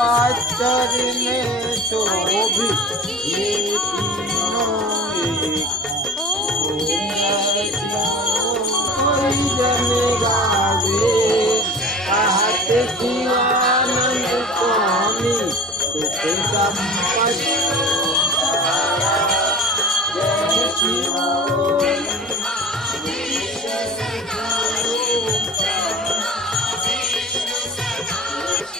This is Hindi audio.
वाचरने शोभित ये तीनों एक कोई जन गावे कहत शिवानंद स्वामी सुख संपत्ति